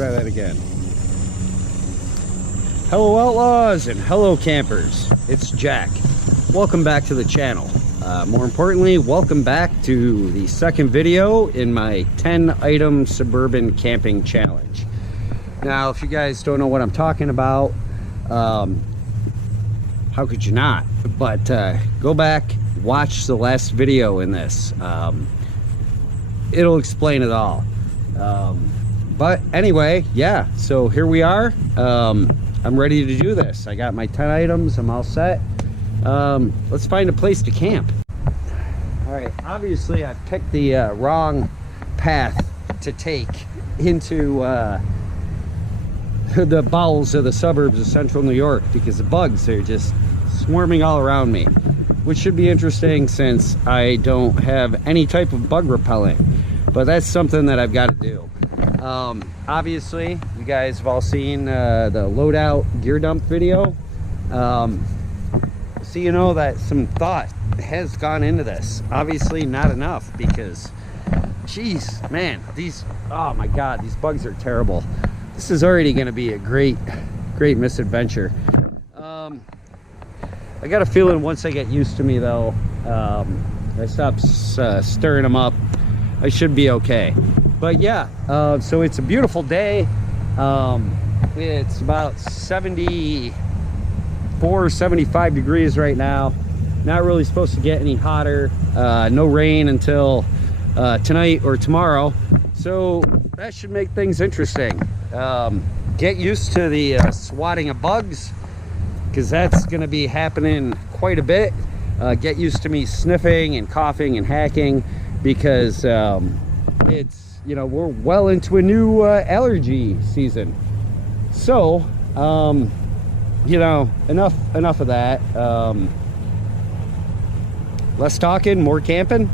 try that again. Hello Outlaws and hello campers, it's Jack. Welcome back to the channel. More importantly, welcome back to the second video in my 10 item suburban camping challenge. Now, if you guys don't know what I'm talking about, how could you not? But go back, watch the last video in this. It'll explain it all. But anyway, yeah, so here we are. I'm ready to do this. I got my 10 items, I'm all set. Let's find a place to camp. All right, obviously I picked the wrong path to take into the bowels of the suburbs of Central New York, because the bugs are just swarming all around me, which should be interesting since I don't have any type of bug repellent, but that's something that I've got to do. Obviously you guys have all seen the loadout gear dump video, so you know that some thought has gone into this. Obviously not enough, because geez, man, these, oh my god, these bugs are terrible. This is already going to be a great misadventure. I got a feeling once I get used to me though, I stop stirring them up, I should be okay. But yeah, so it's a beautiful day. It's about 74, 75 degrees right now. Not really supposed to get any hotter. No rain until tonight or tomorrow. So that should make things interesting. Get used to the swatting of bugs, because that's going to be happening quite a bit. Get used to me sniffing and coughing and hacking, because it's, you know, we're well into a new allergy season. So you know, enough of that. Less talking, more camping.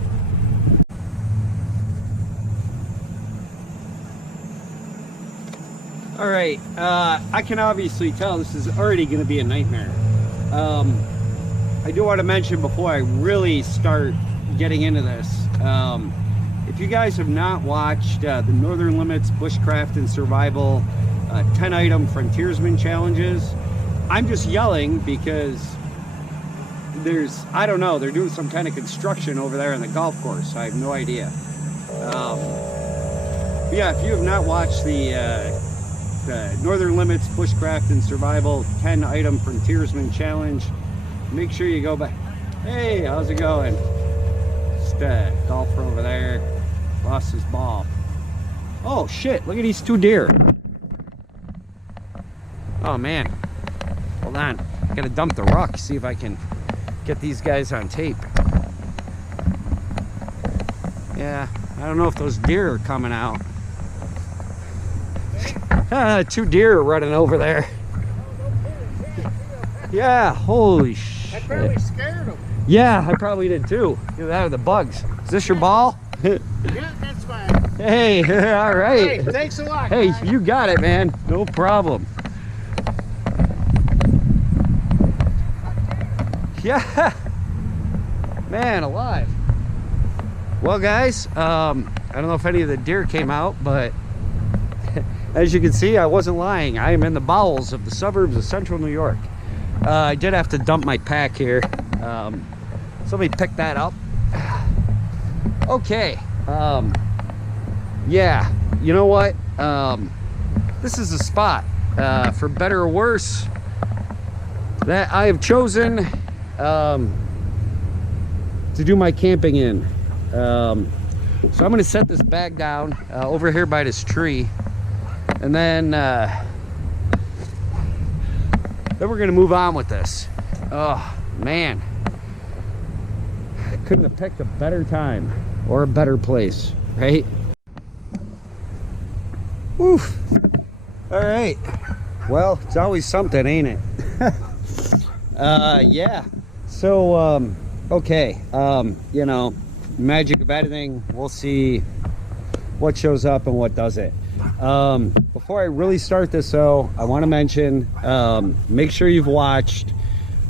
All right, I can obviously tell this is already going to be a nightmare. I do want to mention before I really start getting into this, if you guys have not watched the Northern Limits Bushcraft and Survival 10 item frontiersman challenges, I'm just yelling because there's, I don't know, they're doing some kind of construction over there in the golf course. I have no idea. Yeah, if you have not watched the Northern Limits Bushcraft and Survival 10 item frontiersman challenge, make sure you go back. Hey, how's it going? Just a golfer over there lost his ball. Oh shit, look at these two deer. Oh man, hold on, I gotta dump the rock, see if I can get these guys on tape. Yeah, I don't know if those deer are coming out. Two deer are running over there. Yeah, holy shit. I probably scared them. Yeah, I probably did too. Either that or the bugs. Is this your ball? Yeah, that's fine. Hey, all right. Hey, thanks a lot, Hey, guys. you got it, man. No problem. Yeah. Man, alive. Well, guys, I don't know if any of the deer came out, but as you can see, I wasn't lying. I am in the bowels of the suburbs of Central New York. I did have to dump my pack here. So let me pick that up. Okay. Yeah, you know what? This is a spot, for better or worse, that I have chosen to do my camping in. So I'm going to set this bag down over here by this tree, and then we're going to move on with this. Oh man, I couldn't have picked a better time or a better place, right? Woof. All right, well, it's always something, ain't it? Yeah, so okay, you know, magic of editing, we'll see what shows up and what doesn't. Before I really start this though, I want to mention, make sure you've watched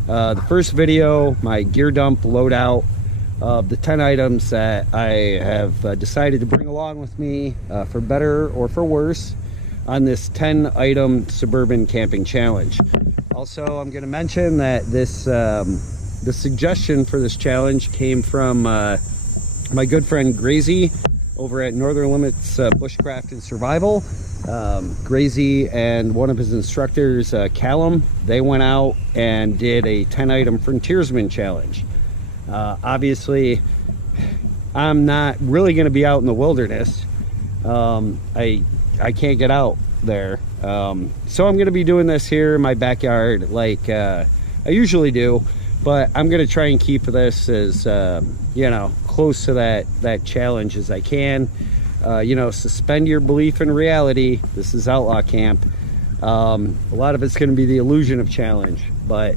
the first video, my gear dump loadout of the 10 items that I have decided to bring along with me, for better or for worse. on this 10 item suburban camping challenge. Also, I'm going to mention that this the suggestion for this challenge came from my good friend Grazy over at Northern Limits Bushcraft and Survival. Grazy and one of his instructors, Callum, they went out and did a 10 item frontiersman challenge. Obviously, I'm not really going to be out in the wilderness. I can't get out there, so I'm going to be doing this here in my backyard like I usually do, but I'm going to try and keep this as you know, close to that challenge as I can. You know, suspend your belief in reality. This is Outlaw Camp. A lot of it's going to be the illusion of challenge, but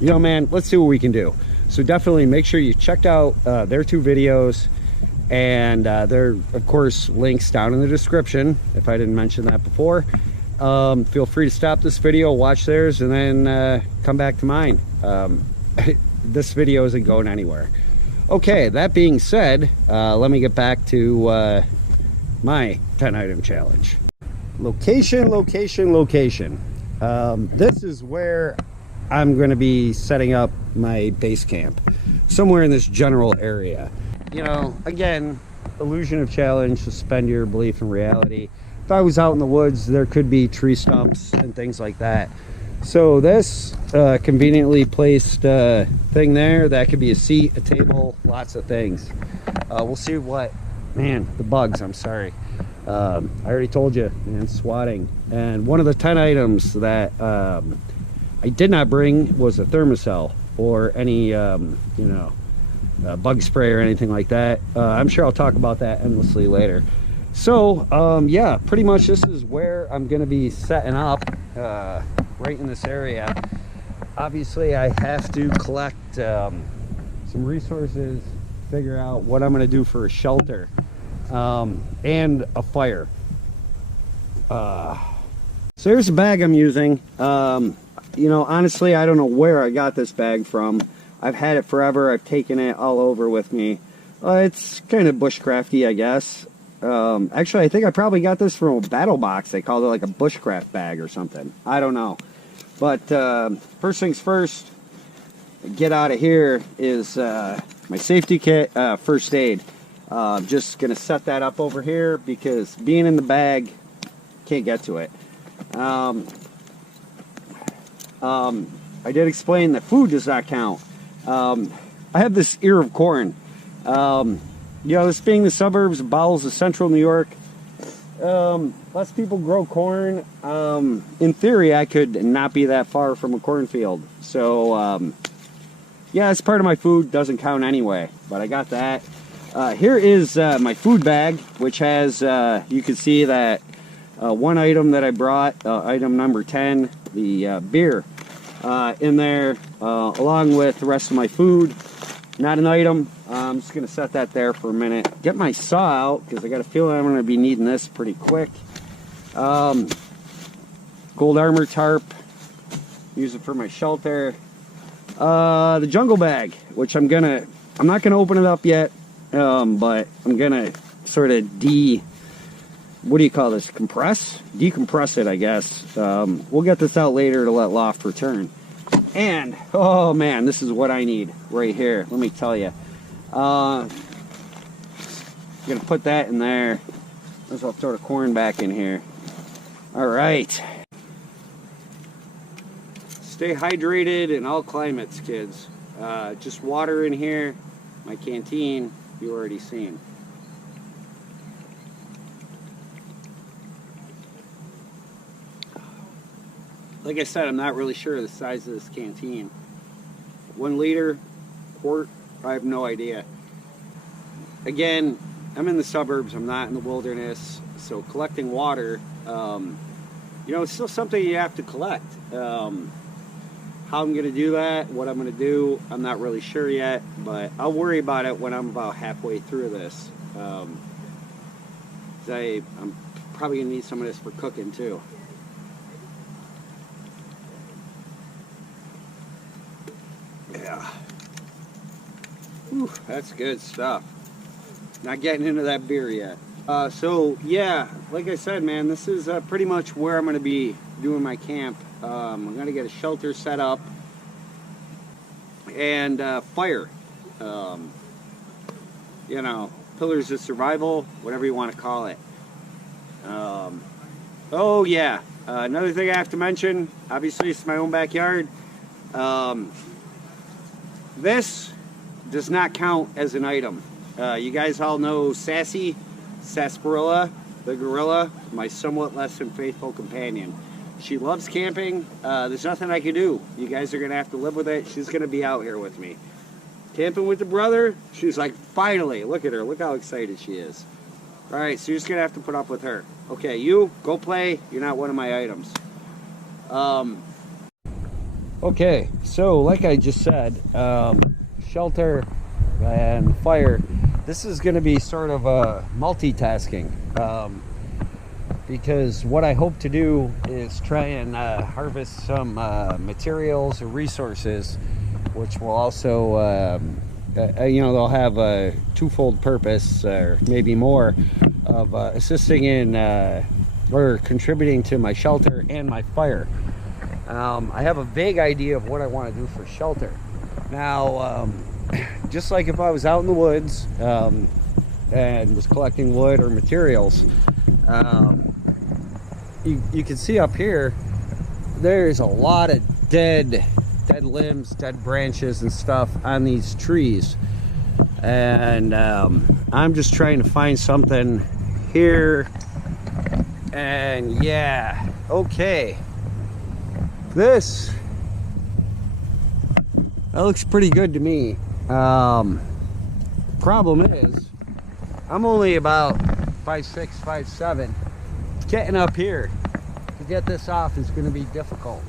you know, man, let's see what we can do. So definitely make sure you check out their 2 videos, and there are of course links down in the description if I didn't mention that before. Feel free to stop this video, watch theirs, and then come back to mine. This video isn't going anywhere. Okay, that being said, let me get back to my 10 item challenge. Location, location, location. This is where I'm going to be setting up my base camp, somewhere in this general area. You know, again, illusion of challenge, suspend your belief in reality. If I was out in the woods, there could be tree stumps and things like that. So this conveniently placed thing there, that could be a seat, a table, lots of things. We'll see what, man, the bugs, I'm sorry. I already told you, man, swatting. And one of the 10 items that I did not bring was a thermocell or any, you know, bug spray or anything like that. I'm sure I'll talk about that endlessly later. So, yeah, pretty much this is where I'm going to be setting up, right in this area. Obviously, I have to collect some resources, figure out what I'm going to do for a shelter, and a fire. So here's the bag I'm using. You know, honestly, I don't know where I got this bag from. I've had it forever. I've taken it all over with me. It's kind of bushcrafty, I guess. Actually, I think I probably got this from a battle box. They called it like a bushcraft bag or something. I don't know. But first things first, get out of here is my safety kit, first aid. I'm just going to set that up over here because being in the bag, can't get to it. I did explain that food does not count. I have this ear of corn. You know, this being the suburbs, bowels of Central New York, lots of people grow corn. In theory, I could not be that far from a cornfield. So, yeah, it's part of my food. Doesn't count anyway, but I got that. Here is my food bag, which has, you can see that one item that I brought, item number 10, the beer, in there, along with the rest of my food. Not an item. I'm just going to set that there for a minute. Get my saw out, because I got a feeling I'm going to be needing this pretty quick. Gold armor tarp. Use it for my shelter. The jungle bag, which I'm not going to open it up yet, but I'm going to sort of what do you call this? Decompress it, I guess. We'll get this out later to let loft return. And, oh man, this is what I need right here. Let me tell you. I'm going to put that in there. I'll throw the corn back in here. All right. Stay hydrated in all climates, kids. Just water in here. My canteen, you already seen. Like I said, I'm not really sure of the size of this canteen. 1 liter, quart, I have no idea. Again, I'm in the suburbs, I'm not in the wilderness, so collecting water, you know, it's still something you have to collect. How I'm going to do that, what I'm going to do, I'm not really sure yet, but I'll worry about it when I'm about halfway through this. I'm probably going to need some of this for cooking too. Yeah. Whew, that's good stuff. Not getting into that beer yet. So yeah, like I said, man, this is pretty much where I'm going to be doing my camp. I'm going to get a shelter set up and fire. You know, pillars of survival, whatever you want to call it. Oh yeah, another thing I have to mention, obviously it's my own backyard. This does not count as an item. You guys all know Sassy, Sarsaparilla, the gorilla, my somewhat less than faithful companion. She loves camping. There's nothing I can do. You guys are going to have to live with it. She's going to be out here with me. Camping with the brother, she's like, finally, look at her. Look how excited she is. All right, so you're just going to have to put up with her. Okay, you, go play. You're not one of my items. Okay, so like I just said, shelter and fire. This is going to be sort of multitasking. Because what I hope to do is try and harvest some materials or resources, which will also, you know, they'll have a twofold purpose, or maybe more, of assisting in or contributing to my shelter and my fire. I have a vague idea of what I want to do for shelter. Now, just like if I was out in the woods and was collecting wood or materials, you can see up here, there's a lot of dead limbs, dead branches and stuff on these trees. And I'm just trying to find something here. And yeah, okay. That looks pretty good to me. Problem is, I'm only about 5'6", 5'7". Getting up here to get this off is going to be difficult.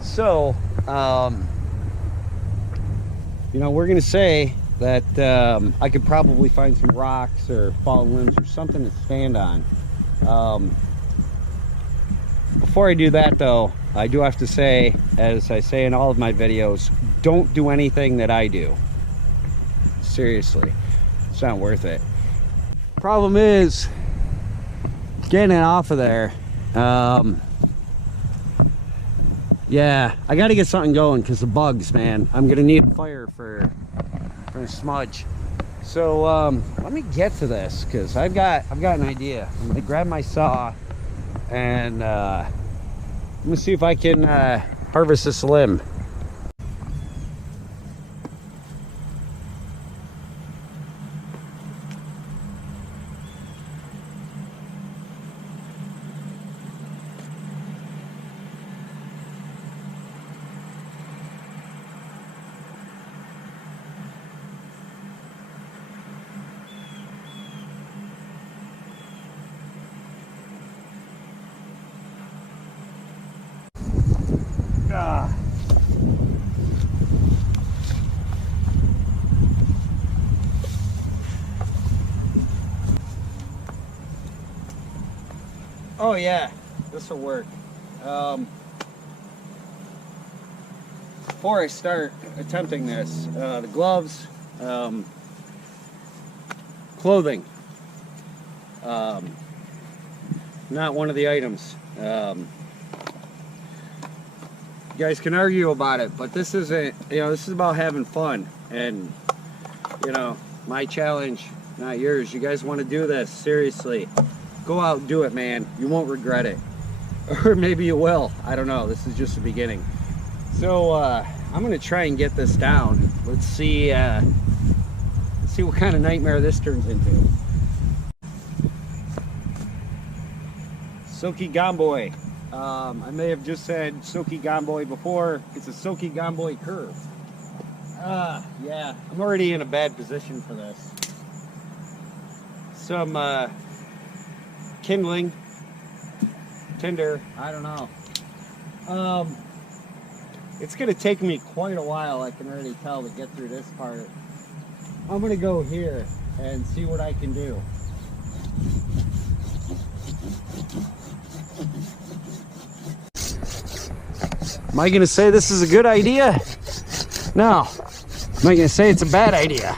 So, you know, we're going to say that I could probably find some rocks or fallen limbs or something to stand on. Before I do that, though, I do have to say, as I say in all of my videos, don't do anything that I do. Seriously, it's not worth it. Problem is getting it off of there. Yeah, I got to get something going because the bugs, man. I'm gonna need a fire for a smudge. So let me get to this because I've got an idea. I'm gonna grab my saw and I'm gonna see if I can harvest this limb. Oh yeah, this will work. Before I start attempting this, the gloves, clothing, not one of the items. You guys can argue about it, but this isn't, you know, this is about having fun. And, you know, my challenge, not yours. You guys want to do this, seriously. Go out and do it, man. You won't regret it. Or maybe you will. I don't know. This is just the beginning. So, I'm going to try and get this down. Let's see what kind of nightmare this turns into. Silky Gomboy. I may have just said Silky Gomboy before. It's a Silky Gomboy curve. Yeah. I'm already in a bad position for this. Some, kindling, tinder, I don't know. It's gonna take me quite a while, I can already tell, to get through this part. I'm gonna go here and see what I can do. Am I gonna say this is a good idea? No. Am I gonna say it's a bad idea?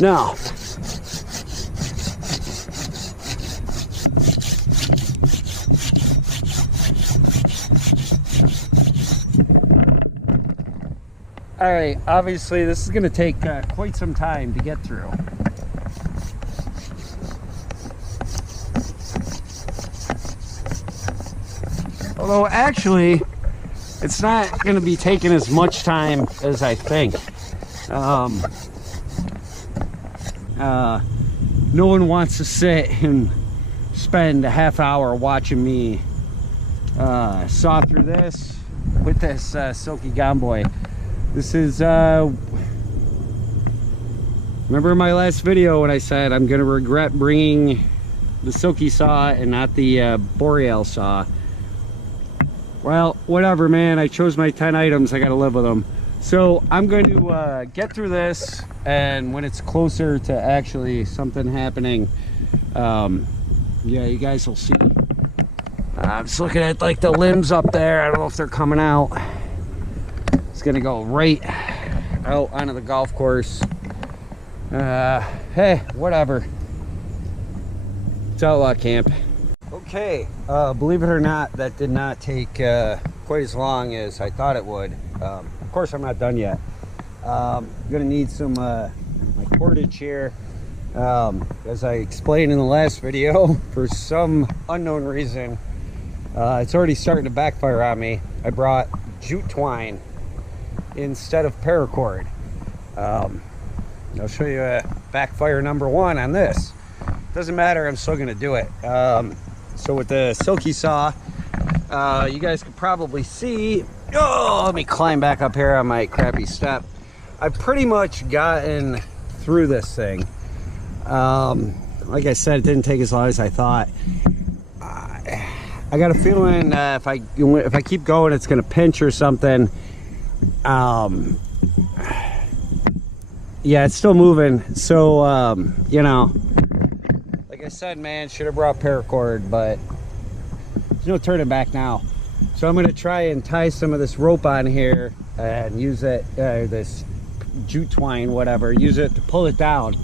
No. All right, obviously this is going to take quite some time to get through. Although actually, it's not going to be taking as much time as I think. No one wants to sit and spend a half hour watching me saw through this with this Silky Gomboy. This is, remember in my last video when I said I'm going to regret bringing the Silky saw and not the Boreal saw? Well, whatever, man. I chose my 10 items. I got to live with them. So I'm going to get through this, and when it's closer to actually something happening, yeah, you guys will see. I'm just looking at like the limbs up there. I don't know if they're coming out. It's gonna go right out onto the golf course. Hey, whatever. It's Outlaw camp. Okay, believe it or not, that did not take quite as long as I thought it would. Of course, I'm not done yet. I'm gonna need some my cordage here. As I explained in the last video, for some unknown reason, it's already starting to backfire on me. I brought jute twine instead of paracord. I'll show you a backfire number one on this. Doesn't matter, I'm still gonna do it. So with the Silky saw, you guys can probably see, oh, let me climb back up here on my crappy step. I've pretty much gotten through this thing. Like I said, it didn't take as long as I thought. I got a feeling if I keep going, it's gonna pinch or something. Yeah, it's still moving. So you know, like I said, man, should have brought paracord, but there's no turning back now. So I'm gonna try and tie some of this rope on here and use it, this jute twine, whatever, use it to pull it down,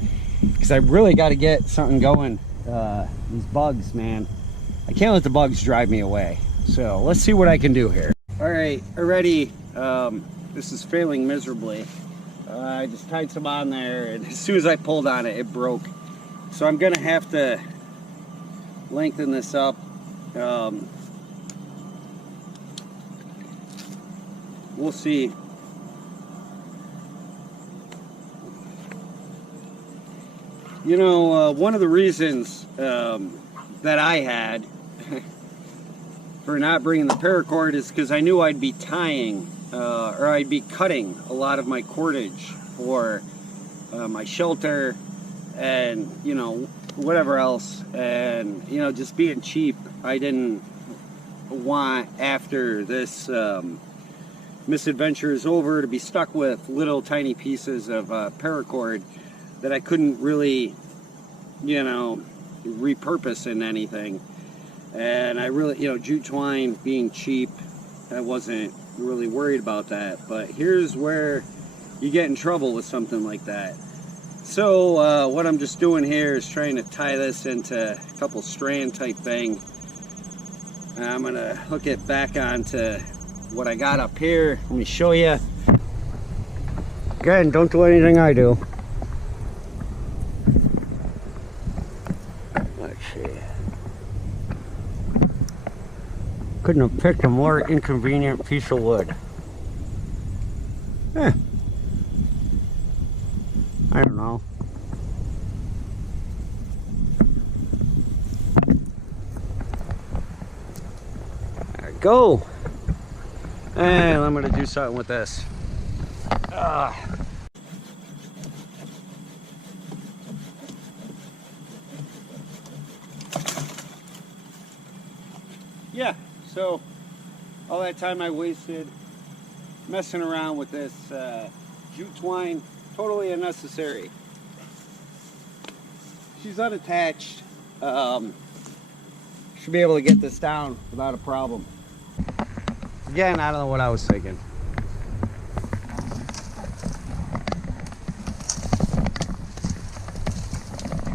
because I really got to get something going. These bugs, man, I can't let the bugs drive me away. So let's see what I can do here. All right, already this is failing miserably. I just tied some on there, and as soon as I pulled on it, it broke. So I'm gonna have to lengthen this up. We'll see. You know, one of the reasons that I had for not bringing the paracord is because I knew I'd be tying or I'd be cutting a lot of my cordage for my shelter and, you know, whatever else. And, you know, just being cheap, I didn't want, after this misadventure is over, to be stuck with little tiny pieces of paracord that I couldn't really, you know, repurpose in anything. And I really, you know, jute twine being cheap, I wasn't really worried about that. But here's where you get in trouble with something like that. So what I'm just doing here is trying to tie this into a couple strand type thing. And I'm gonna hook it back onto what I got up here. Let me show you. Again, don't do anything I do. Let's see. Couldn't have picked a more inconvenient piece of wood. I don't know. There we go. And I'm gonna do something with this. Yeah, so all that time I wasted messing around with this jute twine, totally unnecessary. She's unattached. Should be able to get this down without a problem. Again, I don't know what I was thinking.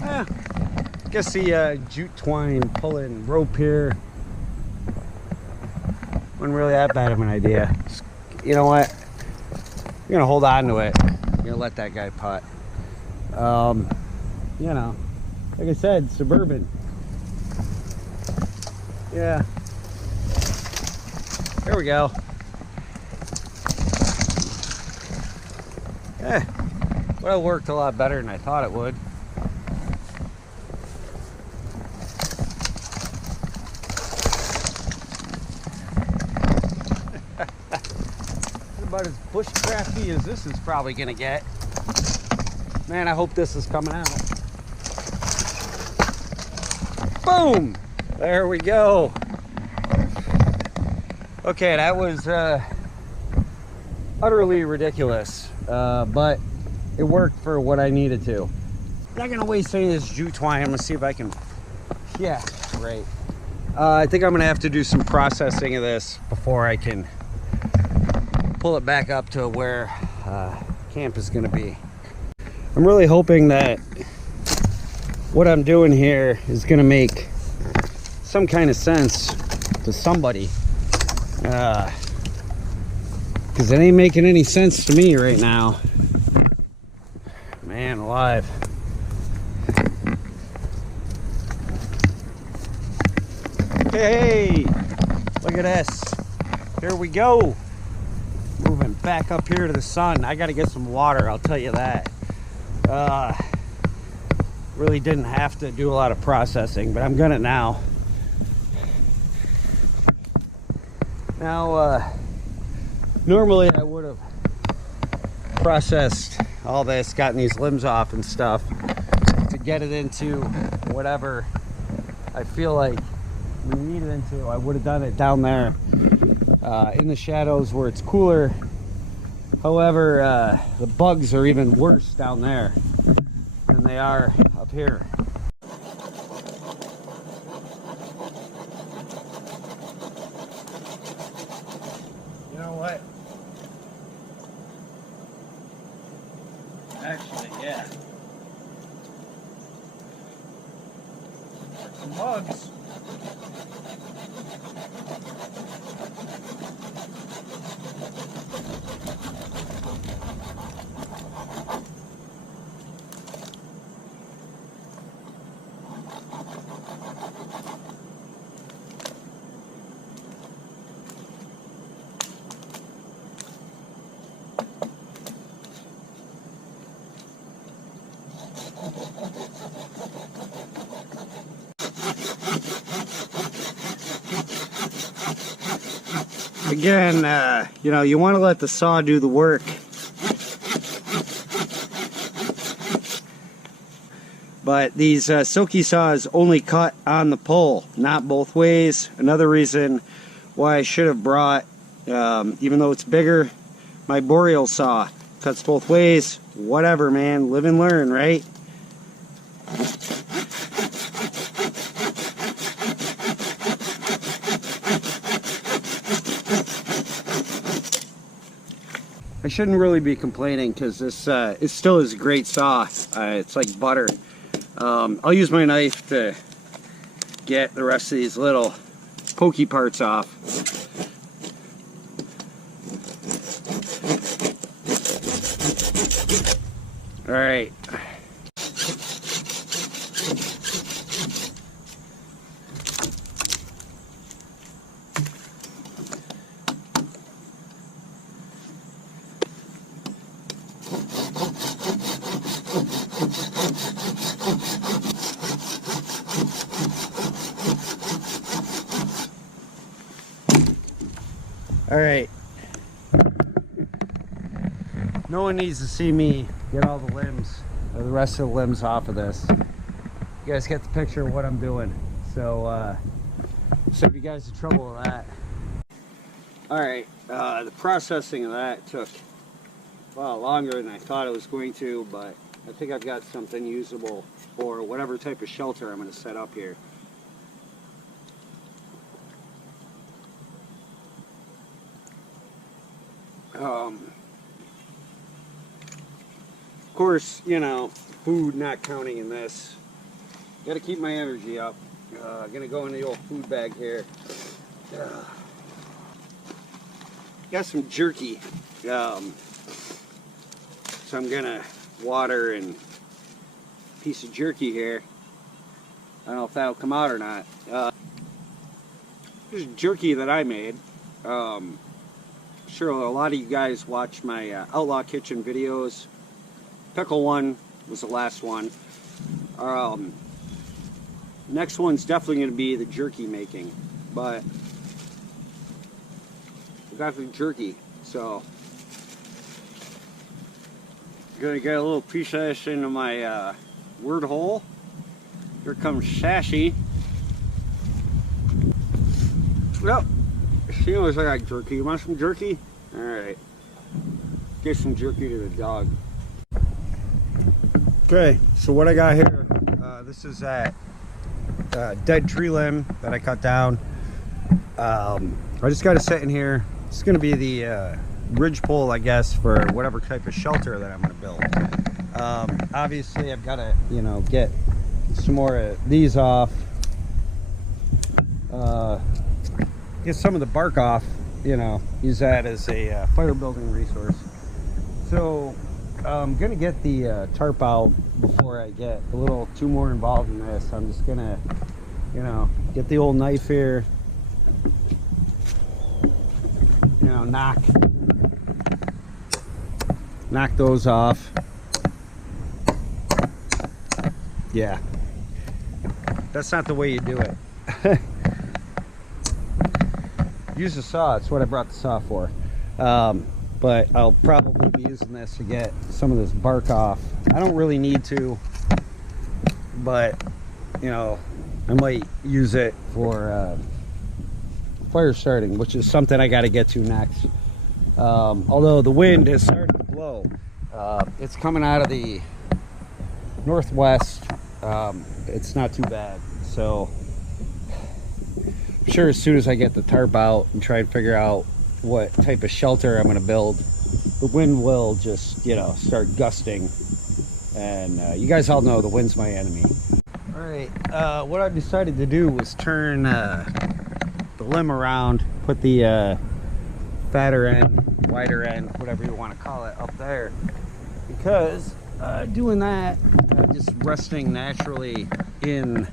I guess the jute twine pulling rope here wasn't really that bad of an idea. You know what? You're gonna hold on to it. You're gonna let that guy putt. You know, like I said, Suburban. Yeah. There we go. Well, it worked a lot better than I thought it would. About as bushcrafty as this is probably gonna get. Man, I hope this is coming out. Boom! There we go. Okay, that was utterly ridiculous, but it worked for what I needed to. Not gonna waste any of this jute twine. I'm gonna see if I can. Yeah, right. I think I'm gonna have to do some processing of this before I can pull it back up to where camp is gonna be. I'm really hoping that what I'm doing here is gonna make some kind of sense to somebody, because it ain't making any sense to me right now. Man alive. Hey, look at this. Here we go. Moving back up here to the sun. I got to get some water, I'll tell you that. Really didn't have to do a lot of processing, but I'm gonna now. Now, normally I would have processed all this, gotten these limbs off and stuff to get it into whatever I feel like we need it into. I would have done it down there in the shadows where it's cooler. However, the bugs are even worse down there than they are up here. You know what? Actually, yeah. Some bugs. Again, you know, you want to let the saw do the work. But these Silky saws only cut on the pull, not both ways. Another reason why I should have brought, even though it's bigger, my boreal saw. Cuts both ways. Whatever, man. Live and learn, right? I shouldn't really be complaining because this it still is a great saw. It's like butter. I'll use my knife to get the rest of these little pokey parts off. All right. All right. No one needs to see me get all the limbs, or the rest of the limbs off of this. You guys get the picture of what I'm doing. So, save you guys the trouble of that. All right, the processing of that took a lot longer than I thought it was going to, but I think I've got something usable for whatever type of shelter I'm going to set up here. Of course, you know, food not counting in this. Got to keep my energy up. Gonna go in the old food bag here. Got some jerky. I'm gonna water and piece of jerky here. I don't know if that'll come out or not. This is jerky that I made. Sure, a lot of you guys watch my Outlaw kitchen videos. Pickle one was the last one. Next one's definitely going to be the jerky making, but we got the jerky, so I'm gonna get a little piece of this into my word hole. Here comes Sassy. Yep, she knows I got jerky. You want some jerky? All right, get some jerky to the dog. Okay, so what I got here, this is that dead tree limb that I cut down. I just got it sitting here. It's going to be the ridge pole, I guess, for whatever type of shelter that I'm going to build. Obviously, I've got to, you know, get some more of these off. Get some of the bark off, you know, use that as a fire building resource. So I'm gonna get the tarp out before I get a little too more involved in this. I'm just gonna, you know, get the old knife here, you know, knock those off. Yeah, that's not the way you do it. Use a saw, that's what I brought the saw for. But I'll probably be using this to get some of this bark off. I don't really need to, but you know, I might use it for fire starting, which is something I got to get to next. Although the wind has started to blow, it's coming out of the northwest. It's not too bad, so I'm sure as soon as I get the tarp out and try and figure out what type of shelter I'm going to build, the wind will just, you know, start gusting. And you guys all know the wind's my enemy. All right, what I decided to do was turn the limb around, put the fatter end, wider end, whatever you want to call it, up there, because doing that, just resting naturally in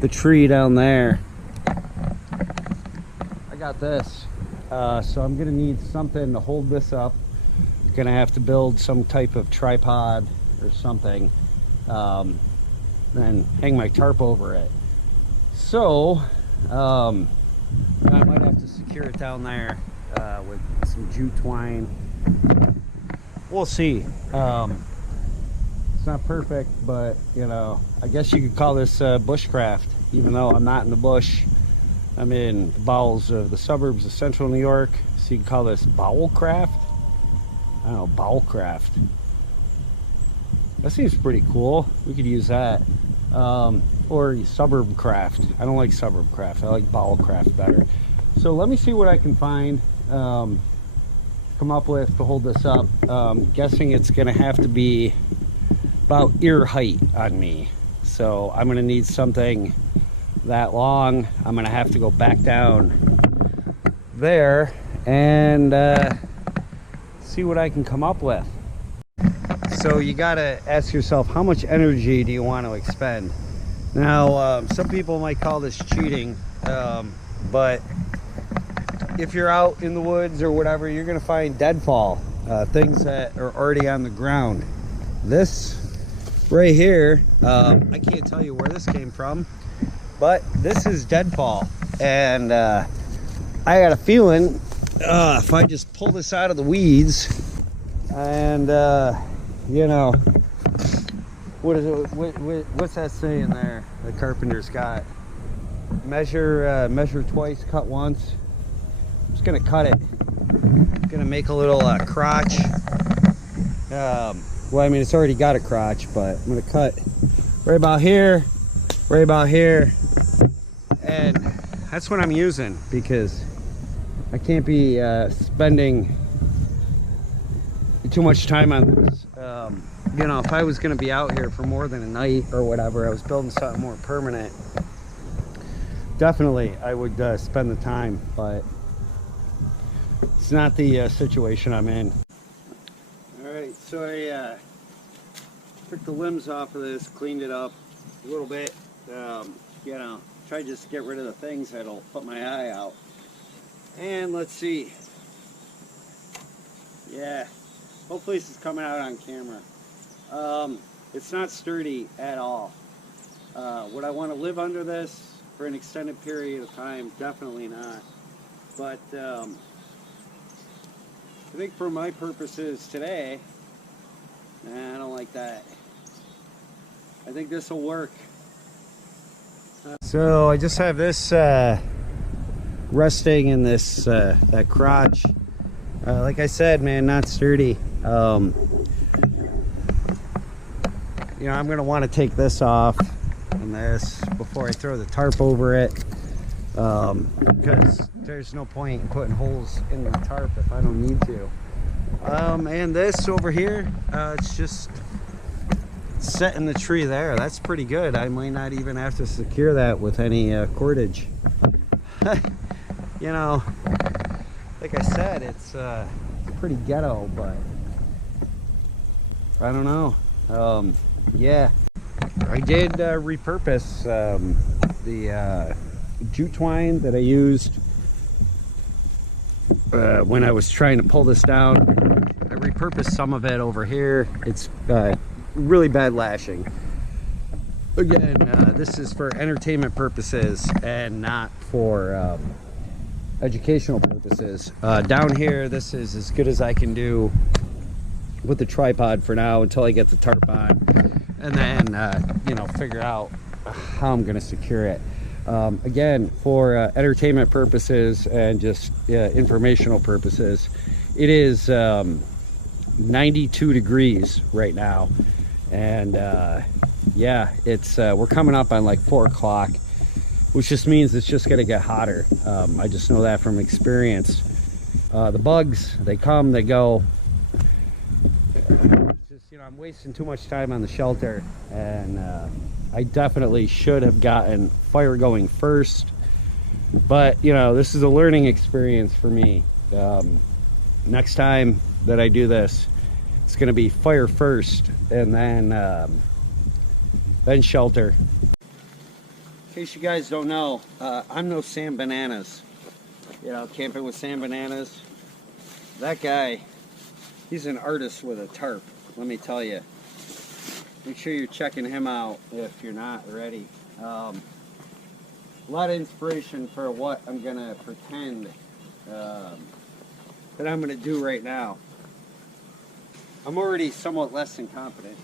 the tree down there, I got this. So I'm gonna need something to hold this up. Gonna have to build some type of tripod or something, then hang my tarp over it. So I might have to secure it down there with some jute twine. We'll see. It's not perfect, but you know, I guess you could call this bushcraft, even though I'm not in the bush. I'm in the bowels of the suburbs of Central New York, so you can call this bowel craft. I don't know, bowel craft. That seems pretty cool. We could use that. Or suburb craft. I don't like suburb craft. I like bowel craft better. So let me see what I can find, come up with to hold this up. Guessing it's gonna have to be about ear height on me. So I'm gonna need something that long. I'm gonna have to go back down there and see what I can come up with. So you gotta ask yourself, how much energy do you want to expend? Now some people might call this cheating, but if you're out in the woods or whatever, you're gonna find deadfall, things that are already on the ground. This right here, I can't tell you where this came from, but this is deadfall, and I got a feeling if I just pull this out of the weeds and you know, what is it, what's that saying there the carpenter's got? Measure twice, cut once. I'm just gonna cut it. I'm gonna make a little crotch. Well, I mean, it's already got a crotch, but I'm gonna cut right about here, and that's what I'm using, because I can't be spending too much time on this. You know, if I was going to be out here for more than a night or whatever, I was building something more permanent, definitely I would spend the time, but it's not the situation I'm in. All right, So I took the limbs off of this, cleaned it up a little bit, you know, try to just get rid of the things that'll put my eye out. And let's see. Yeah, hopefully this is coming out on camera. It's not sturdy at all. Would I want to live under this for an extended period of time? Definitely not. But I think for my purposes today, nah, I don't like that. I think this will work. So I just have this resting in this that crotch. Like I said, man, not sturdy. You know, I'm gonna want to take this off and this before I throw the tarp over it, because there's no point in putting holes in the tarp if I don't need to. And this over here, it's just set in the tree there. That's pretty good. I might not even have to secure that with any cordage. You know, like I said, it's pretty ghetto, but I don't know. Yeah, I did repurpose the jute twine that I used when I was trying to pull this down. I repurposed some of it over here. It's really bad lashing. Again, this is for entertainment purposes and not for educational purposes. Down here, this is as good as I can do with the tripod for now until I get the tarp on, and then you know, figure out how I'm going to secure it. Again, for entertainment purposes and just informational purposes, it is 92 degrees right now, and yeah, it's we're coming up on like 4 o'clock, which just means it's just going to get hotter. I just know that from experience. The bugs, they come, they go. Just, you know, I'm wasting too much time on the shelter, and I definitely should have gotten fire going first, but you know, this is a learning experience for me. Next time that I do this, it's going to be fire first, and then shelter. In case you guys don't know, I'm no Sam Bananas. You know, camping with Sam Bananas. That guy, he's an artist with a tarp, let me tell you. Make sure you're checking him out if you're not already. A lot of inspiration for what I'm going to pretend that I'm going to do right now. I'm already somewhat less than confident.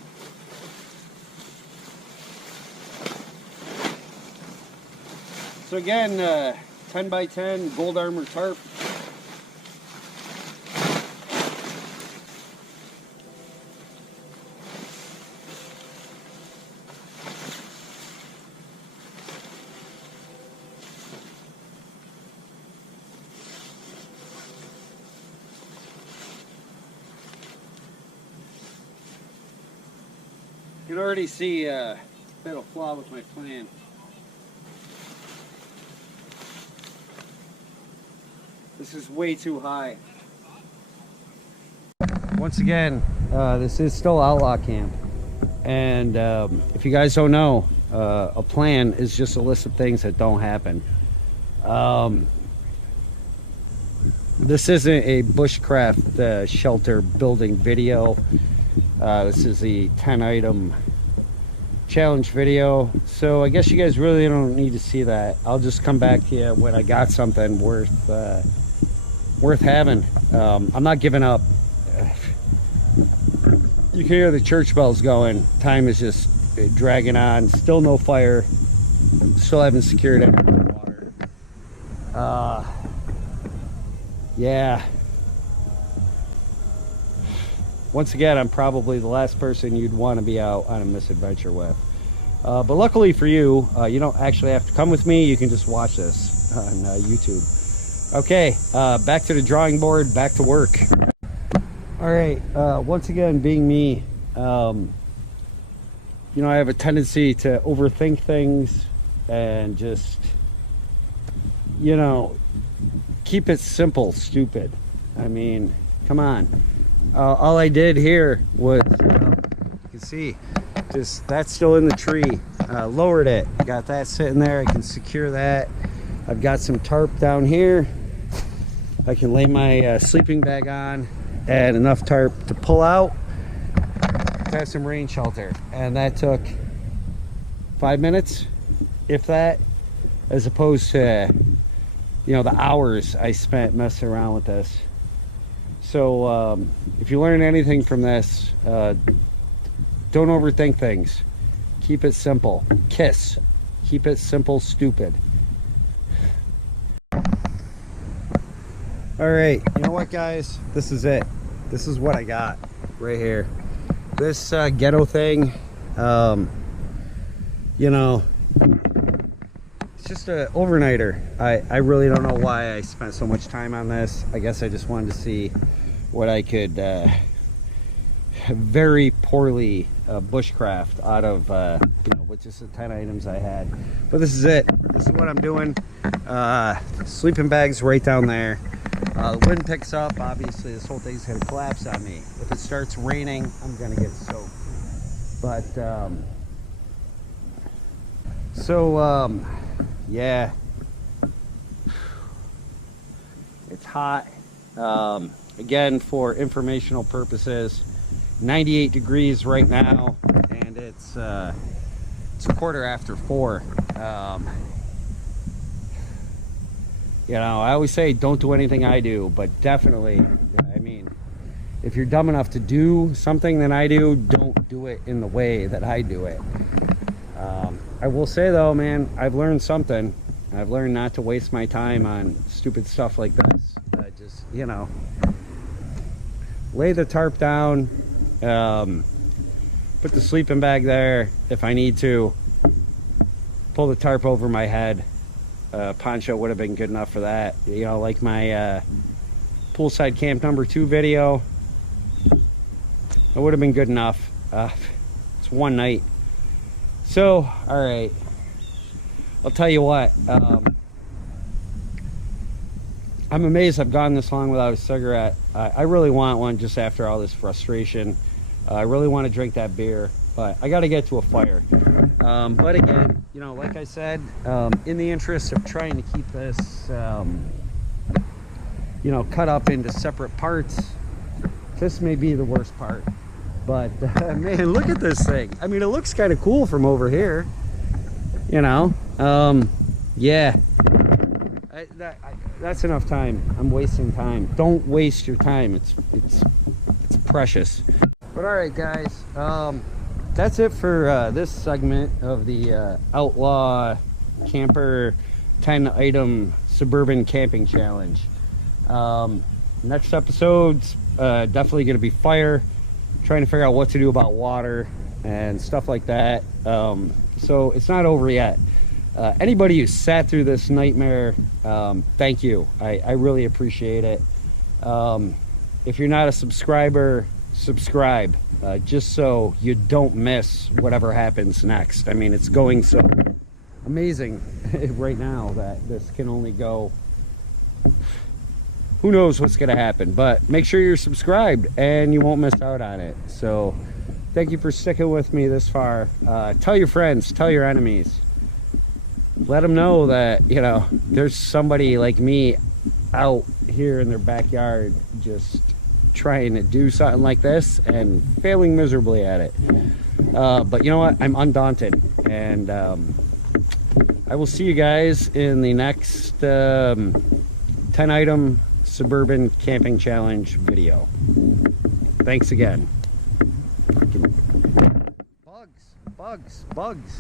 So again, 10 by 10 gold armor tarp. You can already see a fatal flaw with my plan. This is way too high. Once again, this is still Outlaw Camp. And if you guys don't know, a plan is just a list of things that don't happen. This isn't a bushcraft shelter building video. This is the 10 item challenge video, so I guess you guys really don't need to see that. I'll just come back to you when I got something worth having. I'm not giving up. You can hear the church bells going. Time is just dragging on. Still no fire. Still haven't secured any water. Yeah. Once again, I'm probably the last person you'd want to be out on a misadventure with. But luckily for you, you don't actually have to come with me. You can just watch this on YouTube. Okay, back to the drawing board, back to work. All right, once again, being me, you know, I have a tendency to overthink things and just, you know, keep it simple, stupid. I mean, come on. all I did here was, you can see, just that's still in the tree. Lowered it, got that sitting there. I can secure that. I've got some tarp down here. I can lay my sleeping bag on, and enough tarp to pull out to have some rain shelter. And that took 5 minutes, if that, as opposed to, you know, the hours I spent messing around with this. So if you learn anything from this, don't overthink things. Keep it simple. KISS. Keep it simple, stupid. All right, you know what, guys? This is it. This is what I got right here. This ghetto thing, you know, it's just an overnighter. I really don't know why I spent so much time on this. I guess I just wanted to see what I could very poorly bushcraft out of, you know, with just the 10 items I had. But this is it. This is what I'm doing. Sleeping bags right down there. The wind picks up. Obviously, this whole thing's going to collapse on me. If it starts raining, I'm going to get soaked. But, yeah. It's hot. Again, for informational purposes, 98 degrees right now, and it's a quarter after 4. You know, I always say don't do anything I do, but definitely, I mean, if you're dumb enough to do something that I do, don't do it in the way that I do it. I will say though, man, I've learned something. I've learned not to waste my time on stupid stuff like this. Just, you know, lay the tarp down, put the sleeping bag there if I need to, pull the tarp over my head. Poncho would have been good enough for that. You know, like my poolside camp number 2 video, it would have been good enough. It's one night. So, all right, I'll tell you what, I'm amazed I've gone this long without a cigarette. I really want one just after all this frustration. I really want to drink that beer, but I got to get to a fire. But again, you know, like I said, in the interest of trying to keep this, you know, cut up into separate parts, this may be the worst part. But man, look at this thing. I mean, it looks kind of cool from over here, you know. Yeah, that's enough time. I'm wasting time. Don't waste your time. It's precious. But all right, guys, that's it for this segment of the Outlaw Camper 10 item suburban camping challenge. Next episode's definitely going to be fire, trying to figure out what to do about water and stuff like that. So it's not over yet. Anybody who sat through this nightmare, thank you. I really appreciate it. If you're not a subscriber, subscribe, just so you don't miss whatever happens next. I mean, it's going so amazing right now that this can only go, who knows what's gonna happen. But make sure you're subscribed and you won't miss out on it. So thank you for sticking with me this far. Tell your friends, tell your enemies, let them know that, you know, there's somebody like me out here in their backyard just trying to do something like this and failing miserably at it. But you know what, I'm undaunted, and I will see you guys in the next 10 item suburban camping challenge video. Thanks again. Bugs.